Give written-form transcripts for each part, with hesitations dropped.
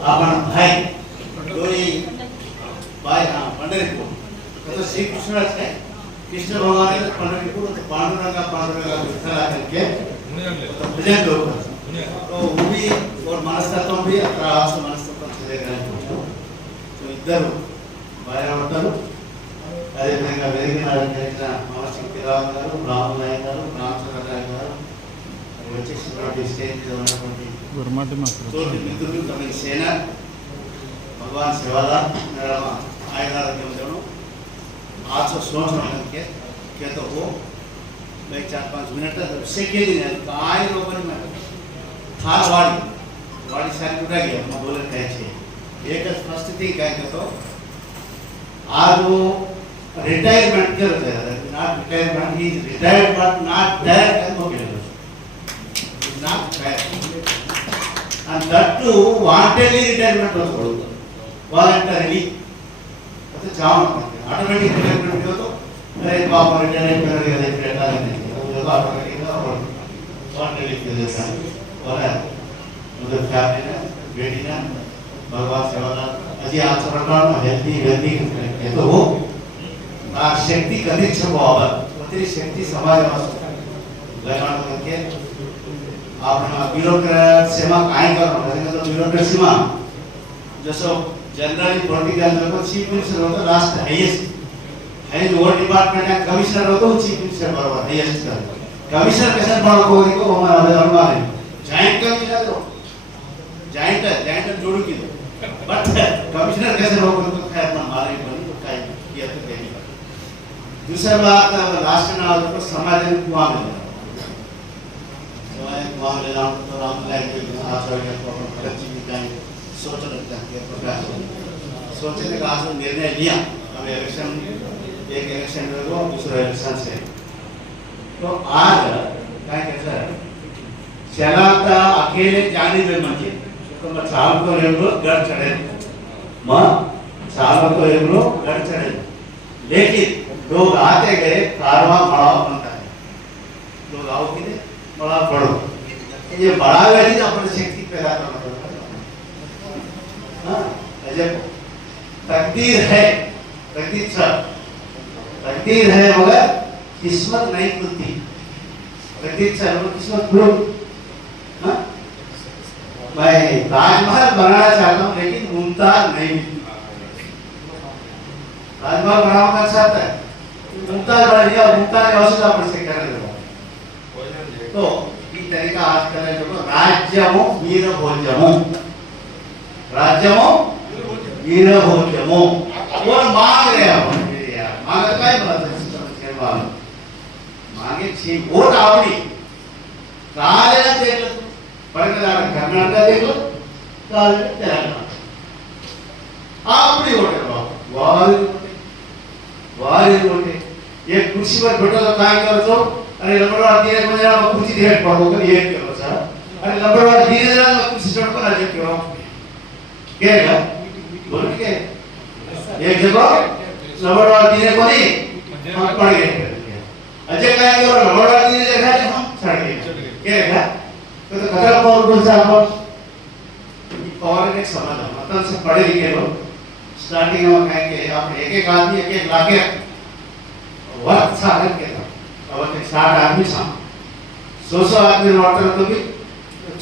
आपण भाई दोन्ही भाई पंढरीपूर तो श्री कृष्णच है कृष्ण भगवान ने पंढरीपूर तो पांडुरंगा विठ्ठला करके भजन लोग तो वो भी और मनस्तत्व भी अत्रास मनस्तत्व चलेगा तो इधर भाई ఉంటారు అదే విధంగా వేదిక నాయకులైన మహాశక్తిరావు గారు రామనాయక్ గారు రామచంద్రరావు గారు వచ్చేసినటువంటి స్టేజ్ మీద ఉన్నటువంటి తోటి మిత్రులు తమ సేన भगवान सेवालाल मेरा आएगा रखे आज से सोच रहा के क्या तो वो मैं 4-5 मिनट से के दिन है काय लोगों में थार वाड़ी सारी उड़ा गया मैं बोले कैसे एक फर्स्ट थिंग क्या तो आज वो रिटायरमेंट कर रहे हैं नॉट रिटायरमेंट ही is retired but not there can okay not and that too voluntarily retirement was called voluntarily तो जाओ ऑटोमेटिक रिटायरमेंट हो तो अरे बाप रिटायरमेंट कर रहे हैं रिटायर नहीं वो तो ऑटोमेटिक और voluntarily कर देता है और है उधर फैमिली ने बेटी ने भगवान सेवालाल अजी आज सरकार में हेल्दी है तो वो आ शक्ति कभी छुपावा तेरी शक्ति समाज में लगाना करके आपण ब्युरोक्रेट सेवा काय करणार तो ब्युरोक्रेसी मा जसं जनरली पॉलिटिकल लोक चीफ मिनिस्टर होतो लास्ट हाईएस्ट ओवर डिपार्टमेंट का कमिश्नर होतो चीफ मिनिस्टर बरोबर हाईएस्ट कमिश्नर कैसे बड़ा कोई को हमारा हमारे जॉइंट कमिश्नर तो जॉइंट जोड़ की बट कमिश्नर कैसे लोग तो खैर ना मारे बनी तो काय किया तो नहीं दूसरा बात लास्ट ना तो समाज में कुआं में वहाँ ले जाऊँ तो राम लाइक आचार्य को प्रति विधान सोच रखते हैं प्रकाश सोचने का आज निर्णय लिया अब इलेक्शन एक इलेक्शन में वो दूसरा इलेक्शन से तो आज क्या कहता है चलाता अकेले जाने में मजे तो मैं चाल को रेगलो घर चढ़े माँ चाल को रेगलो घर चढ़े लेकिन लोग आते गए कारवां बड़ा बनता है लोग आओ कि बड़ा बढ़ो ये बड़ा व्यक्ति अपनी शक्ति पैदा करना हाँ अजय तकदीर है तकदीर है मगर किस्मत नहीं खुलती तकदीर से किस्मत खुल हाँ मैं ताजमहल बनाना चाहता हूँ लेकिन मुमताज नहीं ताजमहल बनाना चाहता है मुमताज बना दिया और मुमताज आवश्यकता पर से करने लगा तो ఈ తరిగా ఆస్కలేటో రాజ్యము వీరభోజ్యము और मांग रहे हैं मांग काय मला सिस्टम मागे छी वोट आवडी कालेला देखलं पडकदार कर्नाटक देखलं काले तेलंगाणा आवडी वोट वारी वोट एक कुर्सी पर बैठो तो काय करतो अरे लंबड़वाड़ धीरे को जरा कुर्सी धीरे पड़ो कर ये क्यों सर अरे लंबड़वाड़ धीरे जरा कुर्सी चढ़ पर आज क्यों क्या है बोल के एक जगह लंबड़वाड़ धीरे को नहीं हम पड़ गए अच्छा क्या है और लंबड़वाड़ धीरे जगह हम चढ़ गए क्या है तो खतरा कौन कौन सा आप और एक समाधान मतलब से पढ़े लिखे लोग स्टार्टिंग में कहेंगे आप एक आदमी एक लाख वर्क साधन के अब 60 आदमी सा 100 आदमी वाटर तो भी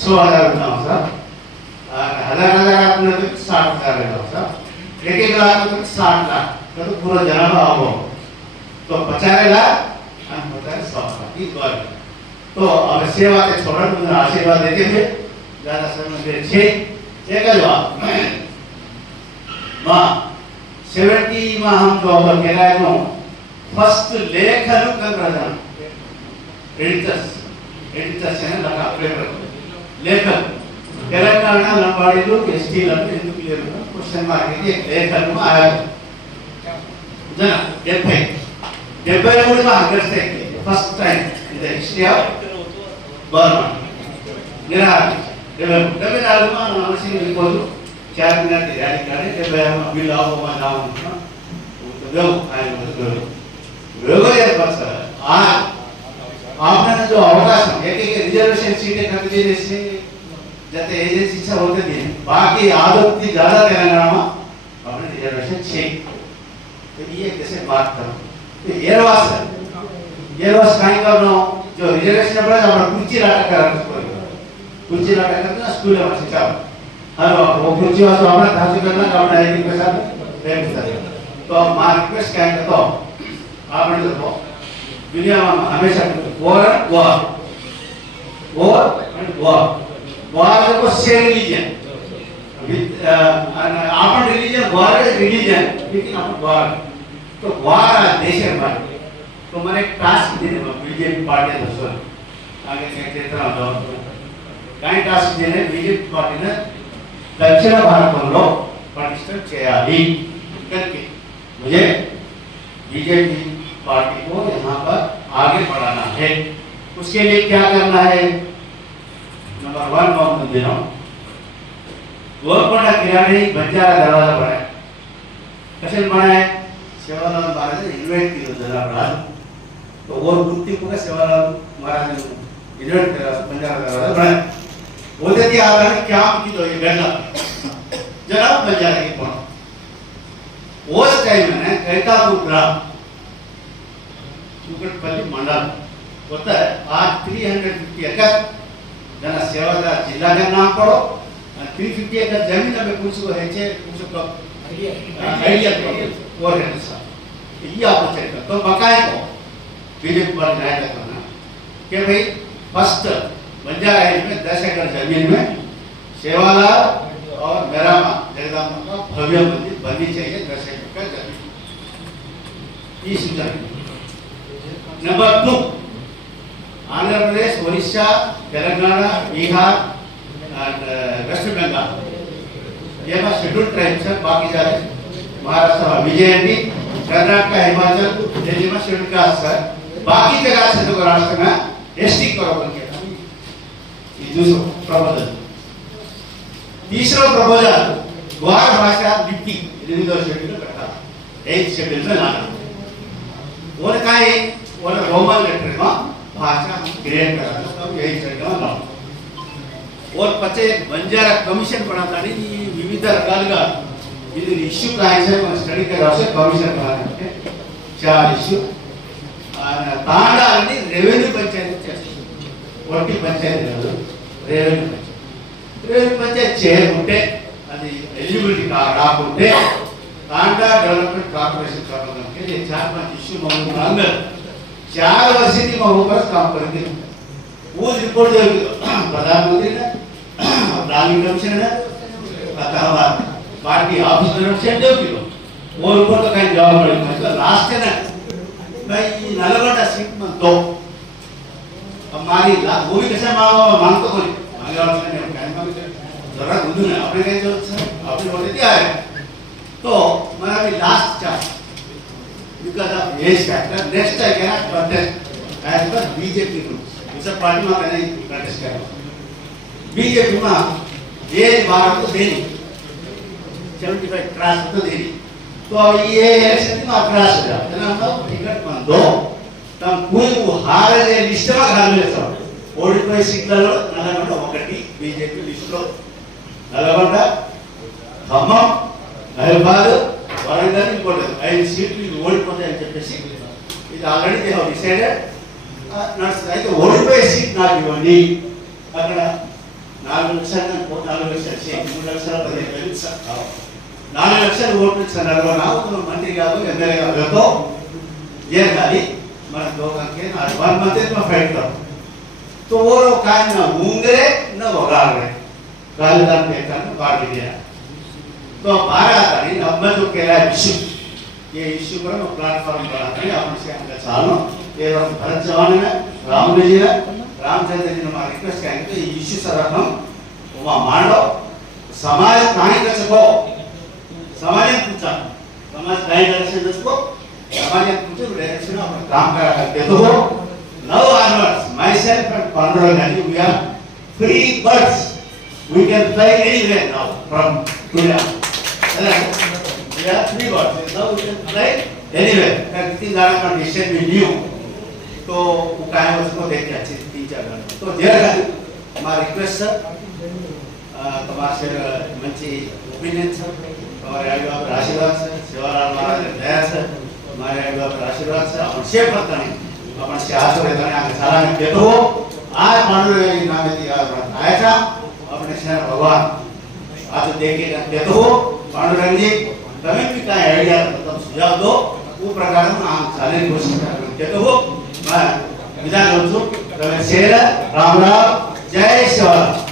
6000 रुपया होता हजार आदमी तो 60,000 रहता होता एक लाख तो 60 लाख तो पूरा जनाबा हो तो 50 लाख हम होता है 100 लाख इस बार तो अब सेवा के छोड़ा तो आशीर्वाद देते थे ज्यादा समय में छे एक जवाब मां 70 में हम जो अब केला है फर्स्ट लेखन कर रहा एडिटर्स है ना पेपर लेखन तेलंगाना लंबाड़ीलो एसटी లకు ఎందుకు లేదు క్వశ్చన్ మార్క్ ఇది లేఖను ఆया జన 73 में अगस्त first time in the history of Burma मेरा 74 में मनुष्य को 4 मिनट रैली करे 76 में बिल ऑफ हुआ नाउ तो वो आई वेगोया बस आज आपने जो अवकाश एक रिजर्वेशन सीटें खरीदे जैसे जैसे एजेंसी से होते थे बाकी आदत की ज़्यादा तेलंगाना में अपने रिजर्वेशन चाहिए तो ये कैसे बात करो तो एयरवास काइंड ऑफ नो जो रिजर्वेशन पर हमारा कुर्सी लाटा कर कुर्सी लाटा करते ना स्कूल में शिक्षा हेलो वो कुर्सी वाला तो हमारा धातु करना काम नहीं है पैसा रेंट कर तो मार रिक्वेस्ट काइंड तो आपने तो दुनिया में हमेशा war को शेयर रिलीजन अपन रिलीजन war रिलीजन लेकिन अपन war तो war देश है हमारे तो मैंने टास्क देने बीजेपी पार्टी दोस्तों आगे कहते हैं काई टास्क देने बीजेपी पार्टी ने दक्षिण भारत में लोग पार्टिसिपेट चाहिए करके मुझे बीजेपी पार्टी को यहाँ पर आगे बढ़ाना है उसके लिए क्या करना है नंबर 1 बहुत दिनों गोलकोंडा किराने बंजारा दरवाजा बनाए कैसे बनाए सेवालाल महाराज ने इन्वाइट किया दरबार तो वो गुत्ती को सेवालाल महाराज ने इन्वाइट किया बंजारा दरवाजा बनाए बोलते थे आधार क्या की तो ये गन्ना जनाब बंजारा की कौन उस टाइम में कैतापुर ग्राम चुकटपल्ली मंडल होता है आज 350 एकड़ जना सेवादार जिला का नाम पढ़ो 350 एकड़ जमीन में कुछ को है कुछ को आइडिया और है सर ये आपको चेक कर तो बकाया को बीजेपी पर न्याय करना कि भाई फर्स्ट बंजारा हिल्स में 10 एकड़ जमीन में सेवालाल और मेरामा जगदम्बा का भव्य मंदिर बननी चाहिए 10 एकड़ का जमीन ये सूचना number 2 Andhra Pradesh Odisha Telangana Bihar and west Bengal ये बस शेड्यूल ट्राइब्स है बाकी सारे महाराष्ट्र में विजयंती कर्नाटक हिमाचल दिल्ली में शेड्यूल कास्ट है बाकी जगह से तो राष्ट्र में एसटी करोगे क्या ये दूसरा प्रपोजल तीसरा प्रपोजल द्वार भाषा लिपि इन्हीं दो शेड्यूल करता है एक शेड्यूल में लाना वो क्या है वो रोमन लेटर में भाषा क्रिएट करा तो यही चलेगा ना और पचे बंजारा कमीशन बनाता नहीं विविध रकालगा ఇది ఇష్యూ కాయసే మన స్టడీ కరాసే కమిషన్ కావాలంటే 4 ఇష్యూ తాండాలని రెవెన్యూ పంచాయతీ చేస్తారు వట్టి పంచాయతీ కాదు రెవెన్యూ పంచాయతీ చేయకుంటే అది ఎలిజిబిలిటీ రాకుంటే తాండా డెవలప్మెంట్ కార్పొరేషన్ करके ये 4-5 इश्यू मालूम अंदर 4 वर्ष की मैं ऊपर काम करके वो रिपोर्ट दे प्रधानमंत्री ने प्लानिंग कमीशन ने बतावा पार्टी ऑफिस में से दे किलो वो रिपोर्ट तो कहीं जवाब मिले मतलब लास्ट है ना भाई नलगोंडा सीट में दो हमारी वो भी कैसे मांग तो कोई मांगे वाला ने कहीं मांगे जरा दूध ने अपने कहीं जो अपने बोले दिया है तो मेरा भी last chance because of age factor next I cannot contest as per BJP rules उस पार्टी में कहना ही contest करो BJP में एज 12 तो देनी 75 क्रॉस तो देनी तो अब ये इलेक्शन में क्रॉस हो जाता है ना हम टिकट मान दो तब कोई वो हार है लिस्ट में घाल ले सब ఓడిపోయి సీట్లలో నల్లగొండ ఒకటి బీజేపీ లిస్టులో నల్లగొండ ఖమ్మం హైదరాబాద్ వరంగల్ ఇంకోటి 5 సీట్లు ఓడిపోతాయని చెప్పేసి ఇది ఆల్రెడీ దే హావ్ డిసైడెడ్ అయితే ఓడిపోయే సీట్ నాకు ఇవ్వండి అక్కడ 4 లక్షలు 4 లక్షలు 3 లక్షల 15,000 4 లక్షలు ఓట్లు ఇస్తున్నారు నాకు మంత్రి కాదు ఎమ్మెల్యే కాదు ये गाड़ी मन दो करके ना वन मंथ में फाइट करो तो वो लोग काय ना मूंगरे न वगाड़ रहे गालिदान पेकर ने बांट दिया तो हमारा गाड़ी अब मैं तो कह रहा है ये इश्यू पर हम प्लेटफॉर्म बनाते हैं अपने से हमने चालो ये भरत चौहान ने रामजी जी ने रामचंद्र जी ने हमारा रिक्वेस्ट करेंगे तो ये इश्यू सर हम वहाँ मान लो समाज कहीं कर सको समाज ने पूछा समाज कहीं कर सके उसको समाज कुछ डायरेक्शन of काम कर सकते तो now onwards myself and Panduranga Gandhi we are free birds we can fly anywhere now from today we are free birds now we can fly anywhere किसी जगह का डिसीजन भी न्यू तो वो काय उसको देख के अच्छी 3-4 तो देर हमारा रिक्वेस्ट सर તમારા શેર મંચી ઓપિનિયન છે તમારે આવી બાબત આશીર્વાદ છે સેવાલાલ મહારાજ દયા છે મારે આવી બાબત આશીર્વાદ છે આપણે શેર પત્તાની આપણે શે આશરે તને આ સારાને કહેતો હો આ પાંડુરંગની નામેથી આયા था આપણે શેર ભગવાન આ તો દેખી કહેતો હો પાંડુરંગ जी તમે भी કાંઈ આઈડિયા मतलब सुझाव दो वो प्रकार में आम चाले की कोशिश कहेतो हो मैं विदा करूँ તમે શેર રામ રામ जय शिवराम।